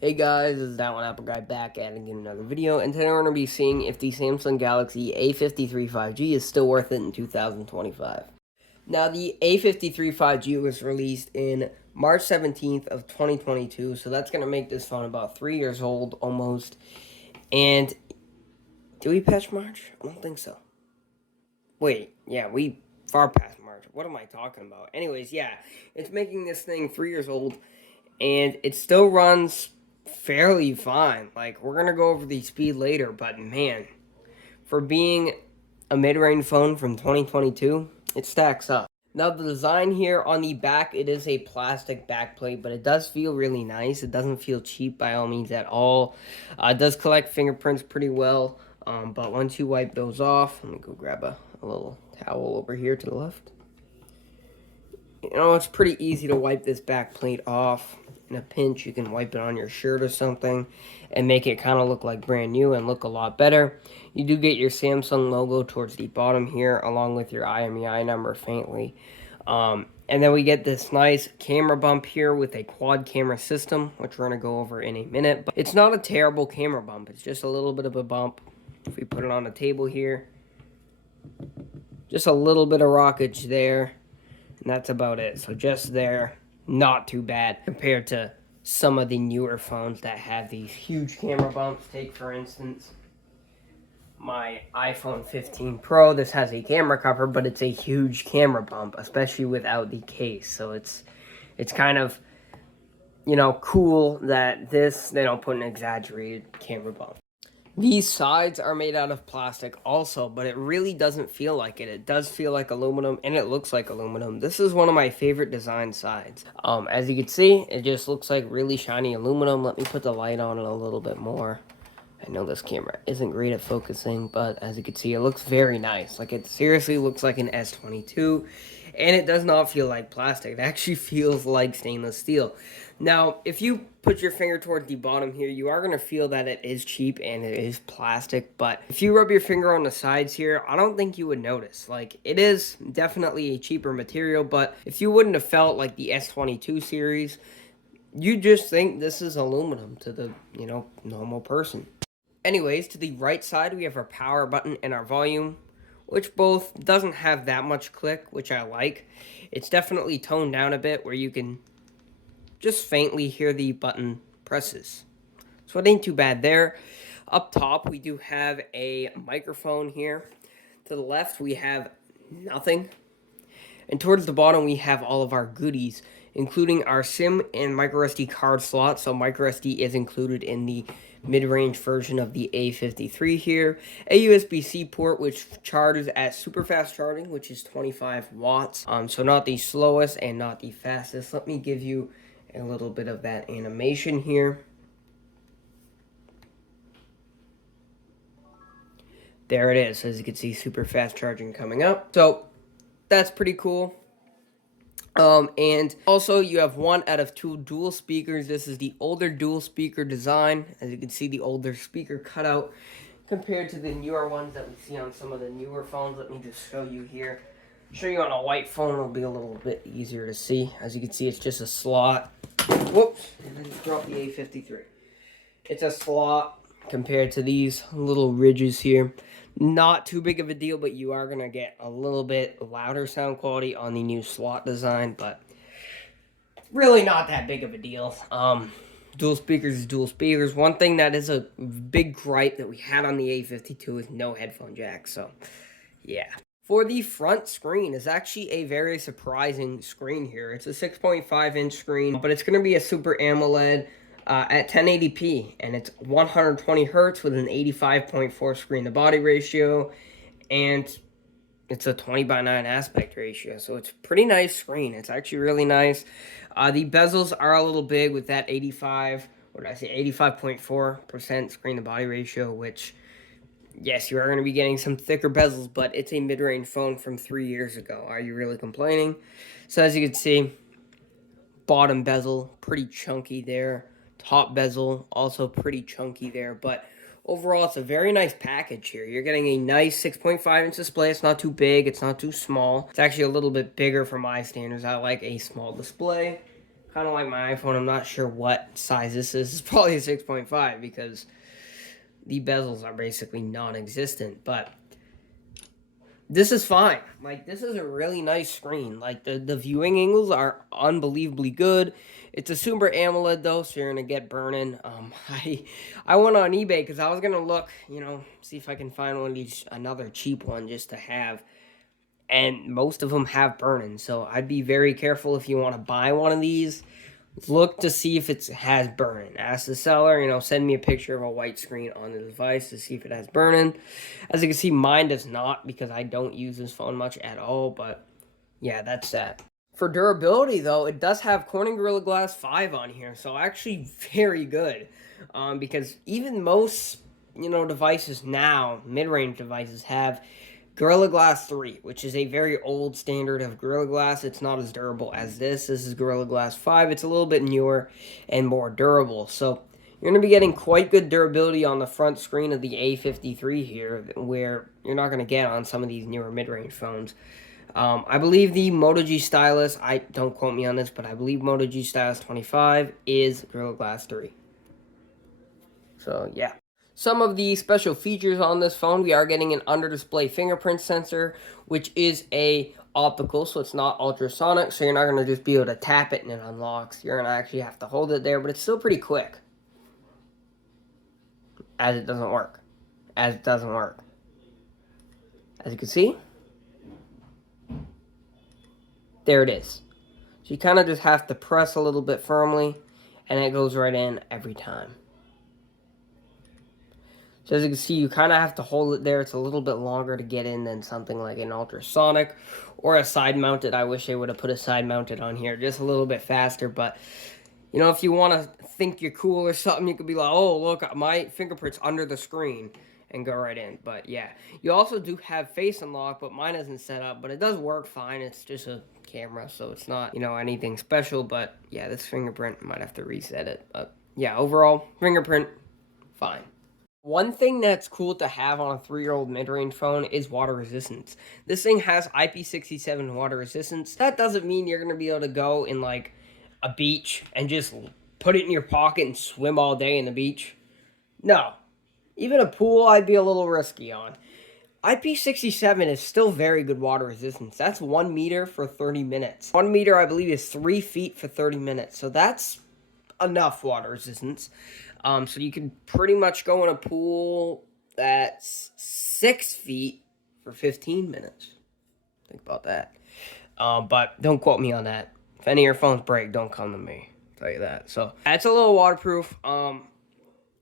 Hey guys, this is that one Apple Guy back at again another video, and today we're going to be seeing if the Samsung Galaxy A53 5G is still worth it in 2025. Now, the A53 5G was released in March 17th of 2022, so that's going to make this phone about 3 years old almost. And did we patch March? I don't think so. Wait, yeah, we far past March. What am I talking about? Anyways, yeah, it's making this thing 3 years old, and it still runs fairly fine. Like, we're gonna go over the speed later, but man, for being a mid-range phone from 2022, it stacks up. Now, the design here on the back, it is a plastic backplate, but it does feel really nice. It doesn't feel cheap by all means at all. It does collect fingerprints pretty well, but once you wipe those off, let me go grab a little towel over here to the left. You know, it's pretty easy to wipe this back plate off. In a pinch, you can wipe it on your shirt or something and make it kind of look like brand new and look a lot better. You do get your Samsung logo towards the bottom here, along with your IMEI number faintly. And then we get this nice camera bump here with a quad camera system, which we're going to go over in a minute. But it's not a terrible camera bump. It's just a little bit of a bump. If we put it on the table here, just a little bit of rockage there. And that's about it. So just there, not too bad compared to some of the newer phones that have these huge camera bumps. Take, for instance, my iPhone 15 Pro. This has a camera cover, but it's a huge camera bump, especially without the case. So it's kind of, cool that they don't put an exaggerated camera bump. These sides are made out of plastic also, but it really doesn't feel like it. It does feel like aluminum, and it looks like aluminum. This is one of my favorite design sides. As you can see, it just looks like really shiny aluminum. Let me put the light on it a little bit more. I know this camera isn't great at focusing, but as you can see, it looks very nice. Like, it seriously looks like an S22, and it does not feel like plastic. It actually feels like stainless steel. Now, if you put your finger toward the bottom here, you are going to feel that it is cheap and it is plastic, but if you rub your finger on the sides here, I don't think you would notice. Like, it is definitely a cheaper material, but if you wouldn't have felt like the S22 series, you just think this is aluminum to the, normal person. Anyways, to the right side, we have our power button and our volume, which both doesn't have that much click, which I like. It's definitely toned down a bit where you can just faintly hear the button presses. So it ain't too bad there. Up top, we do have a microphone here. To the left, we have nothing. And towards the bottom, we have all of our goodies, including our SIM and microSD card slot. So microSD is included in the mid-range version of the A53 here. A USB-C port, which charges at super fast charging, which is 25 watts. So not the slowest and not the fastest. Let me give you a little bit of that animation here. There it is. As you can see, super fast charging coming up. So that's pretty cool. And also you have one out of two dual speakers. This is the older dual speaker design. As you can see, the older speaker cutout compared to the newer ones that we see on some of the newer phones. Let me just show you here. Show you on a white phone, it'll be a little bit easier to see. As you can see, it's just a slot. Whoops, and then drop the A53. It's a slot compared to these little ridges here. Not too big of a deal, but you are going to get a little bit louder sound quality on the new slot design, but really not that big of a deal. Dual speakers is dual speakers. One thing that is a big gripe that we had on the A52 is no headphone jack, so yeah. For the front screen, is actually a very surprising screen here. It's a 6.5-inch screen, but it's going to be a Super AMOLED at 1080p, and it's 120 hertz with an 85.4 screen-to-body ratio, and it's a 20:9 aspect ratio, so it's a pretty nice screen. It's actually really nice. The bezels are a little big with that 85.4% screen-to-body ratio, which, yes, you are going to be getting some thicker bezels, but it's a mid-range phone from 3 years ago. Are you really complaining? So as you can see, bottom bezel, pretty chunky there. Top bezel, also pretty chunky there. But overall, it's a very nice package here. You're getting a nice 6.5-inch display. It's not too big. It's not too small. It's actually a little bit bigger for my standards. I like a small display. Kind of like my iPhone, I'm not sure what size this is. It's probably a 6.5 because the bezels are basically non-existent, but this is fine. Like, this is a really nice screen. Like, the viewing angles are unbelievably good. It's a Super AMOLED, though, so you're going to get burning. I went on eBay because I was going to look, see if I can find one of these, another cheap one just to have. And most of them have burning, so I'd be very careful if you want to buy one of these. Look to see if it has burning. Ask the seller, send me a picture of a white screen on the device to see if it has burning. As you can see, mine does not because I don't use this phone much at all, but yeah, that's that. For durability, though, it does have Corning Gorilla Glass 5 on here, so actually very good. Because even most, devices now, mid-range devices, have Gorilla Glass 3, which is a very old standard of Gorilla Glass. It's not as durable as this. This is Gorilla Glass 5. It's a little bit newer and more durable. So you're going to be getting quite good durability on the front screen of the A53 here, where you're not going to get on some of these newer mid-range phones. I believe the Moto G Stylus, don't quote me on this, but I believe Moto G Stylus 25 is Gorilla Glass 3. So, yeah. Some of the special features on this phone, we are getting an under-display fingerprint sensor, which is a optical, so it's not ultrasonic, so you're not going to just be able to tap it and it unlocks. You're going to actually have to hold it there, but it's still pretty quick. As it doesn't work. As you can see, there it is. So you kind of just have to press a little bit firmly, and it goes right in every time. So as you can see, you kind of have to hold it there. It's a little bit longer to get in than something like an ultrasonic or a side-mounted. I wish they would have put a side-mounted on here just a little bit faster. But, if you want to think you're cool or something, you could be like, oh, look, my fingerprint's under the screen and go right in. But, yeah. You also do have face unlock, but mine isn't set up. But it does work fine. It's just a camera, so it's not, anything special. But, yeah, this fingerprint, might have to reset it. But, yeah, overall, fingerprint, fine. One thing that's cool to have on a 3-year-old mid-range phone is water resistance. This thing has IP67 water resistance. That doesn't mean you're going to be able to go in, like, a beach and just put it in your pocket and swim all day in the beach. No. Even a pool, I'd be a little risky on. IP67 is still very good water resistance. That's 1 meter for 30 minutes. 1 meter, I believe, is 3 feet for 30 minutes. So that's enough water resistance. So you can pretty much go in a pool that's 6 feet for 15 minutes. Think about that. But don't quote me on that. If any of your phones break, don't come to me. I'll tell you that. So it's a little waterproof.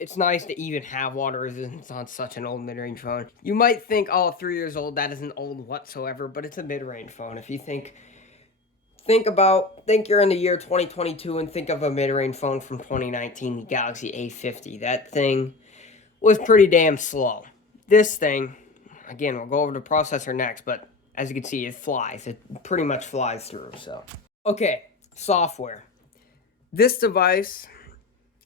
It's nice to even have water resistance on such an old mid-range phone. You might think, oh, 3 years old, that isn't old whatsoever, but it's a mid-range phone. If you think you're in the year 2022 and think of a mid-range phone from 2019, the Galaxy A50. That thing was pretty damn slow. This thing, again, we'll go over the processor next, but as you can see, it flies. It pretty much flies through, so. Okay, software. This device,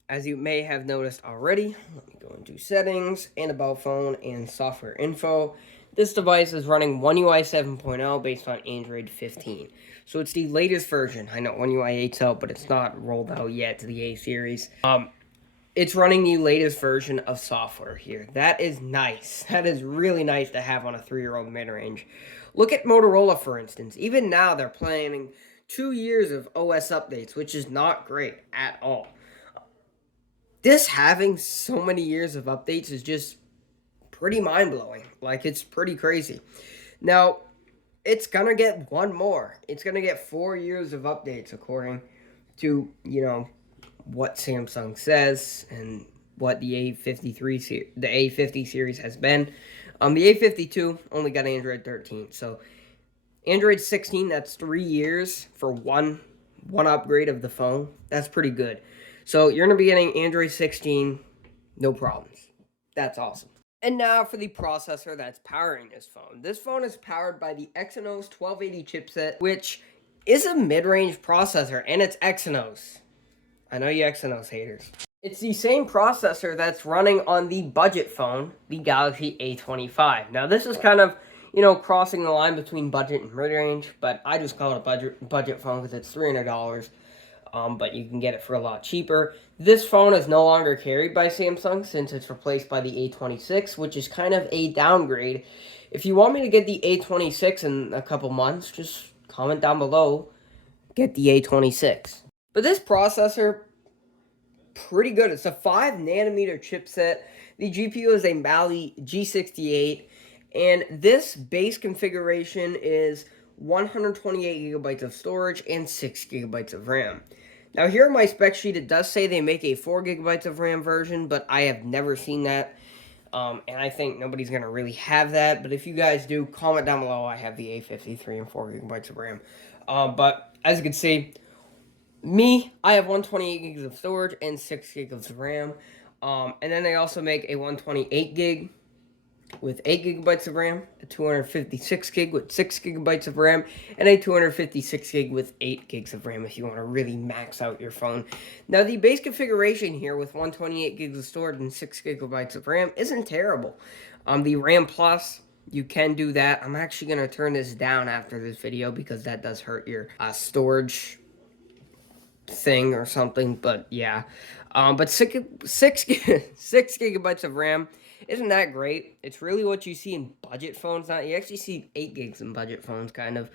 as you may have noticed already, let me go into settings and about phone and software info. This device is running One UI 7.0 based on Android 15. So it's the latest version. I know One UI 8's out, but it's not rolled out yet to the A series. It's running the latest version of software here. That is nice. That is really nice to have on a 3-year-old mid-range. Look at Motorola, for instance. Even now, they're planning 2 years of OS updates, which is not great at all. This having so many years of updates is just pretty mind-blowing. Like, it's pretty crazy. Now, it's gonna get one more. It's gonna get 4 years of updates, according to, what Samsung says and what the A50 series has been. The A52 only got Android 13. So, Android 16, that's 3 years for one upgrade of the phone. That's pretty good. So, you're gonna be getting Android 16, no problems. That's awesome. And now for the processor that's powering this phone. This phone is powered by the Exynos 1280 chipset, which is a mid-range processor, and it's Exynos. I know you Exynos haters. It's the same processor that's running on the budget phone, the Galaxy A25. Now, this is kind of, crossing the line between budget and mid-range, but I just call it a budget phone because it's $300. but you can get it for a lot cheaper. This phone is no longer carried by Samsung since it's replaced by the A26, which is kind of a downgrade. If you want me to get the A26 in a couple months, just comment down below. Get the A26. But this processor, pretty good. It's a 5nm chipset. The GPU is a Mali G68, and this base configuration is 128GB of storage and 6GB of RAM. Now here in my spec sheet, it does say they make a 4GB of RAM version, but I have never seen that. And I think nobody's going to really have that. But if you guys do, comment down below. I have the A53 and 4GB of RAM. But as you can see, I have 128GB of storage and 6GB of RAM. And then they also make a 128GB with 8GB of RAM, a 256GB with 6GB of RAM, and a 256GB with 8GB of RAM if you want to really max out your phone. Now, the base configuration here with 128GB of storage and 6GB of RAM isn't terrible. The RAM Plus, you can do that. I'm actually going to turn this down after this video because that does hurt your storage thing or something, but yeah. But 6 gigabytes of RAM isn't that great. It's really what you see in budget phones. Now, you actually see 8 gigs in budget phones, kind of.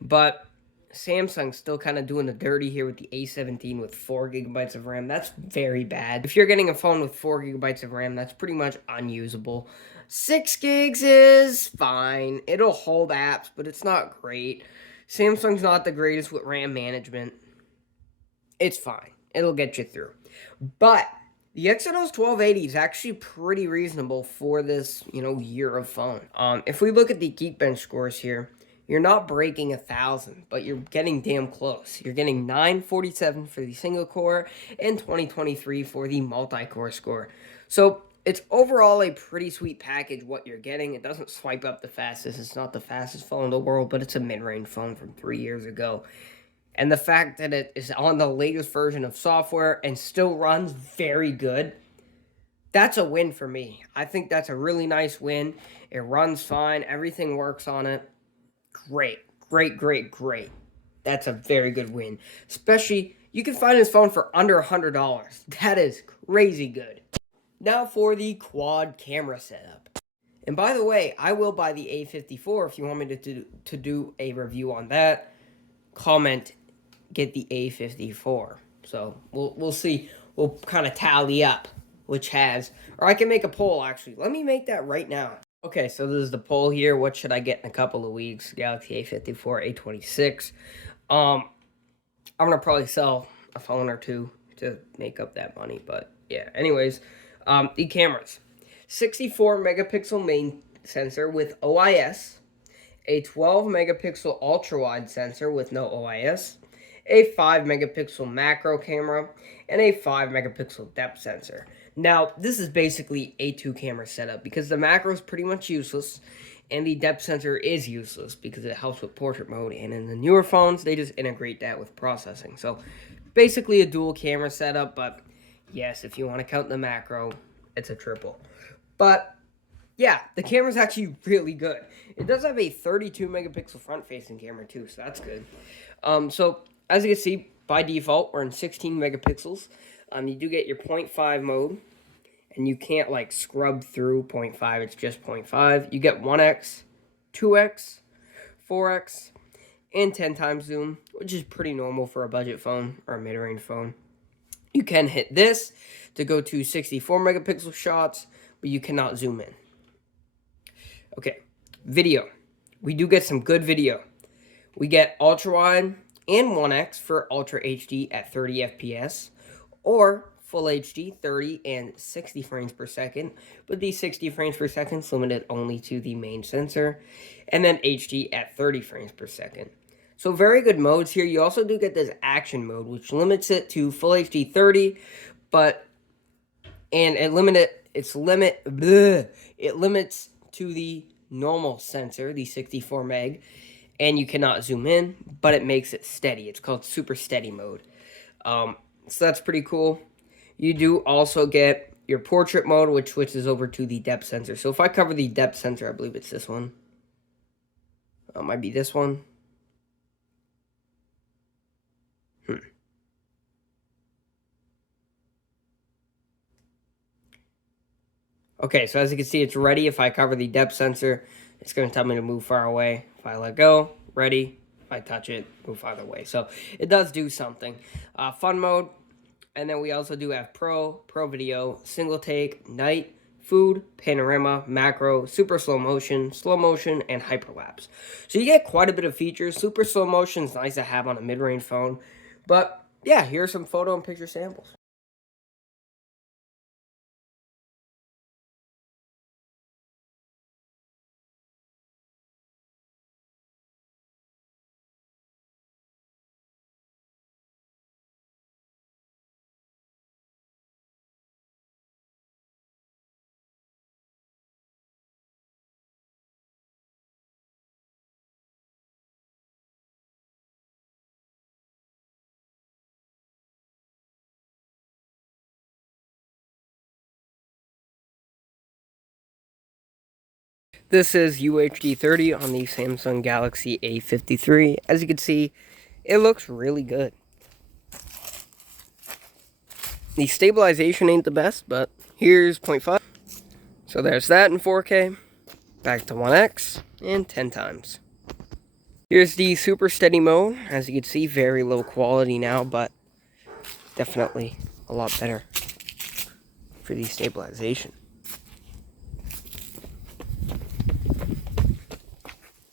But Samsung's still kind of doing the dirty here with the A17 with 4 gigabytes of RAM. That's very bad. If you're getting a phone with 4 gigabytes of RAM, that's pretty much unusable. 6 gigs is fine. It'll hold apps, but it's not great. Samsung's not the greatest with RAM management. It's fine. It'll get you through. But the Exynos 1280 is actually pretty reasonable for this, year of phone. If we look at the Geekbench scores here, you're not breaking 1,000, but you're getting damn close. You're getting 947 for the single core and 2023 for the multi-core score. So it's overall a pretty sweet package what you're getting. It doesn't swipe up the fastest. It's not the fastest phone in the world, but it's a mid-range phone from 3 years ago. And the fact that it is on the latest version of software and still runs very good, that's a win for me. I think that's a really nice win. It runs fine. Everything works on it. Great. That's a very good win. Especially, you can find this phone for under $100. That is crazy good. Now for the quad camera setup. And by the way, I will buy the A54 if you want me to do a review on that. Comment, get the A54. So we'll see. We'll kind of tally up which has. Or I can make a poll, actually. Let me make that right now. Okay, so this is the poll here. What should I get in a couple of weeks? Galaxy A54, A26. I'm going to probably sell a phone or two to make up that money. But yeah, anyways, the cameras. 64 megapixel main sensor with OIS. A 12 megapixel ultra wide sensor with no OIS. A 5 megapixel macro camera. And a 5 megapixel depth sensor. Now, this is basically a 2-camera setup because the macro is pretty much useless and the depth sensor is useless because it helps with portrait mode, and in the newer phones, they just integrate that with processing. So, basically a dual camera setup, but yes, if you want to count the macro, it's a triple. But, yeah, the camera's actually really good. It does have a 32 megapixel front-facing camera too, so that's good. So, as you can see, by default, we're in 16 megapixels. You do get your 0.5 mode, and you can't, scrub through 0.5. It's just 0.5. You get 1x, 2x, 4x, and 10 times zoom, which is pretty normal for a budget phone or a mid-range phone. You can hit this to go to 64 megapixel shots, but you cannot zoom in. Okay, video. We do get some good video. We get ultra-wide and 1x for Ultra HD at 30 FPS. Or Full HD, 30 and 60 frames per second, but these 60 frames per second is limited only to the main sensor, and then HD at 30 frames per second. So very good modes here. You also do get this action mode, which limits it to Full HD 30, it limits to the normal sensor, the 64 meg, and you cannot zoom in, but it makes it steady. It's called super steady mode. So that's pretty cool. You do also get your portrait mode, which switches over to the depth sensor. So if I cover the depth sensor, I believe it's this one. Might be this one. Okay, so as you can see, it's ready. If I cover the depth sensor, it's going to tell me to move far away. If I let go, ready. If I touch it, move farther away. So it does do something. Fun mode, and then we also do have Pro Video, Single Take, Night, Food, Panorama, Macro, Super Slow Motion, and Hyperlapse. So you get quite a bit of features. Super Slow Motion is nice to have on a mid-range phone. But yeah, here are some photo and picture samples. This is UHD 30 on the Samsung Galaxy A53. As you can see, it looks really good. The stabilization ain't the best, but here's 0.5. So there's that in 4K. Back to 1x and 10 times. Here's the super steady mode. As you can see, very low quality now, but definitely a lot better for the stabilization.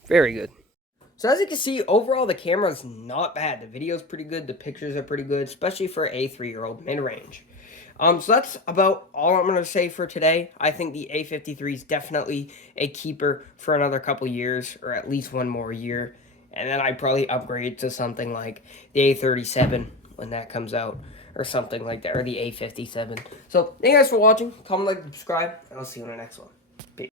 Very good. So as you can see, overall the camera's not bad. The video's pretty good. The pictures are pretty good, especially for a 3-year-old mid-range. So that's about all I'm going to say for today. I think the A53 is definitely a keeper for another couple years, or at least one more year. And then I'd probably upgrade to something like the A37 when that comes out, or something like that, or the A57. So thank you guys for watching. Comment, like, subscribe, and I'll see you in the next one. Peace.